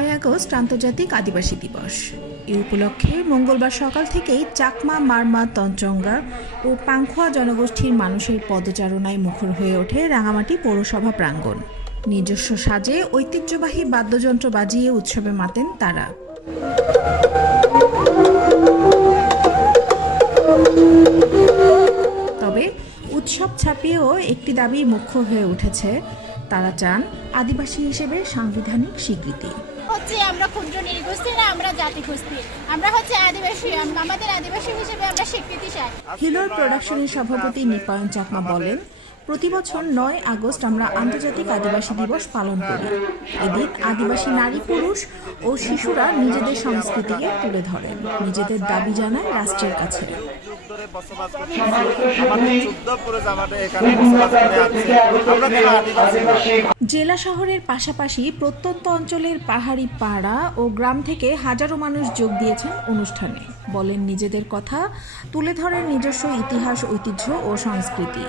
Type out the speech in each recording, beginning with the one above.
নয় আগস্ট আন্তর্জাতিক আদিবাসী দিবস। এ উপলক্ষে মঙ্গলবার সকাল থেকেই চাকমা, মারমা, তঞ্চঙ্গা ও পাংখোয়া জনগোষ্ঠীর মানুষের পদচারণায় মুখর হয়ে ওঠে রাঙামাটি পৌরসভা প্রাঙ্গণ। নিজস্ব সাজে ঐতিহ্যবাহী বাদ্যযন্ত্র বাজিয়ে উৎসবে মাতেন তারা। তবে উৎসব ছাপিয়েও একটি দাবি মুখ্য হয়ে উঠেছে। তারা চান আদিবাসী হিসেবে সাংবিধানিক স্বীকৃতি। হচ্ছে আমরা ক্ষুদ্র নৃগোষ্ঠী না, আমরা জাতি গোষ্ঠী আমরা হচ্ছে আদিবাসী, আম- আমাদের আদিবাসী হিসেবে আমরা স্বীকৃতি চাই। হিলোর প্রোডাকশনের সভাপতি নিপায়ন চাকমা বলেন প্রতি বছর নয় আগস্ট আমরা আন্তর্জাতিক আদিবাসী দিবস পালন করি। এদিন আদিবাসী নারী, পুরুষ ও শিশুরা নিজেদের সংস্কৃতিকে তুলে ধরেন। নিজেদের দাবি জানায় রাষ্ট্রের কাছে? জেলা শহরের পাশাপাশি প্রত্যন্ত অঞ্চলের পাহাড়ি পাড়া ও গ্রাম থেকে হাজারো মানুষ যোগ দিয়েছেন অনুষ্ঠানে। বলেন নিজেদের কথা, তুলে ধরেন নিজস্ব ইতিহাস, ঐতিহ্য ও সংস্কৃতি।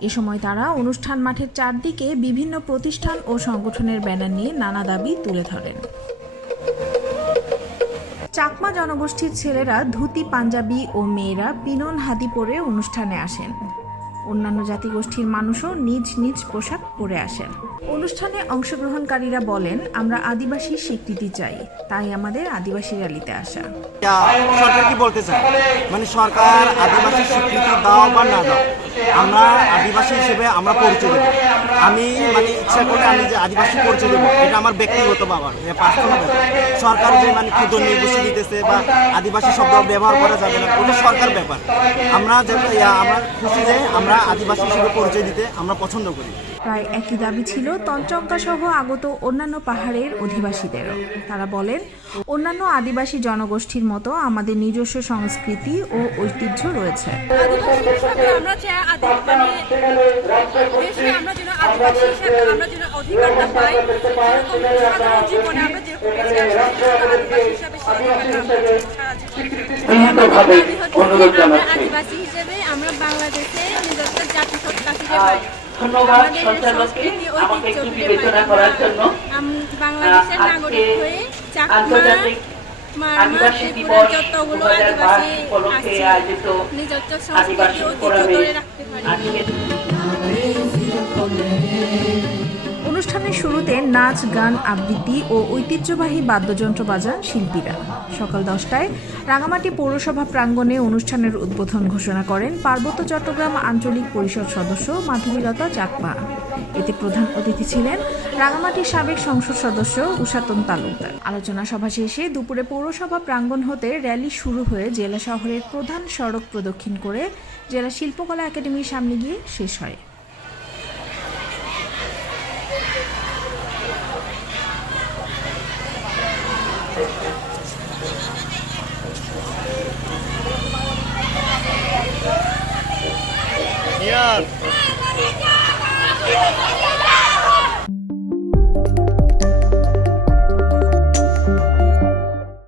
এ সময় তারা অনুষ্ঠান মাঠের চারদিকে বিভিন্ন প্রতিষ্ঠান ও সংগঠনের ব্যানার নিয়ে নানা দাবি তুলে ধরেন। চাকমা জনগোষ্ঠীর ছেলেরা ধুতি, পাঞ্জাবি ও মেয়েরা পিনন হাতি পরে অনুষ্ঠানে আসেন। অন্যান্য জাতিগোষ্ঠীর মানুষও নিজ নিজ পোশাক পরে আসেন। অনুষ্ঠানে অংশগ্রহণকারীরা বলেন, আমরা আদিবাসী স্বীকৃতি চাই, তাই আমাদের আদিবাসী র্যালিতে আসা। সরকার কি বলতে চায়? মানে সরকার আদিবাসী স্বীকৃতি দাও বা না দাও, আমরা আদিবাসী হিসেবে আমরা পরিচয় আমি মানে ইচ্ছা করলে আমি যে আদিবাসী পরিচয় দেবো, এটা আমার ব্যক্তিগত ব্যাপার। পার্সোনাল সরকার যে মানে ক্ষুদ্র নির্দেশি দিতেছে বা আদিবাসী শব্দ ব্যবহার করা যাবে না ওটা সরকার ব্যাপার। আমরা যে আমরা খুশি যে আমরা আদিবাসী হিসেবে পরিচয় দিতে আমরা পছন্দ করি। প্রায় একই দাবি ছিল তঞ্চঙ্কা সহ আগত অন্যান্য পাহাড়ের অধিবাসীদেরও। তারা বলেন অন্যান্য আদিবাসী জনগোষ্ঠীর মতো আমাদের নিজস্ব সংস্কৃতি ও ঐতিহ্য রয়েছে। আমরা চাই আদি দেশে আমরা যেন আদিবাসী হিসাবে আমরা যেন অধিকারটা পাই যেরকম সাধারণ জীবনে আমরা যেরকম বেঁচে আসছি আদিবাসী হিসাবে আদিবাসী হিসেবে আমরা বাংলাদেশে নিজস্ব পাই। ধন্যবাদ সঞ্চালককে সংস্কৃতি আমাকে ঐতিহ্য একটু বিবেচনা করার জন্য। বাংলাদেশের নাগরিক হয়ে আন্তর্জাতিক আদিবাসী দিবস যতগুলো 2022 আদিবাসী উপলক্ষে আয়োজিত নিজস্ব আদিবাসী সংস্কৃতি ঐতিহ্য ফোরামে রাখতে পারি। আজকে নাচ, গান, আবৃত্তি ও ঐতিহ্যবাহী বাদ্যযন্ত্র বাজান শিল্পীরা। সকাল দশটায় রাঙামাটি পৌরসভা প্রাঙ্গণে অনুষ্ঠানের উদ্বোধন ঘোষণা করেন পার্বত্য চট্টগ্রাম আঞ্চলিক পরিষদ সদস্য মাধবীলতা চাকমা। এতে প্রধান অতিথি ছিলেন রাঙামাটির সাবেক সংসদ সদস্য উষাতন তালুকদার। আলোচনা সভা শেষে দুপুরে পৌরসভা প্রাঙ্গণ হতে র্যালি শুরু হয়ে জেলা শহরের প্রধান সড়ক প্রদক্ষিণ করে জেলা শিল্পকলা একাডেমির সামনে গিয়ে শেষ হয়। up.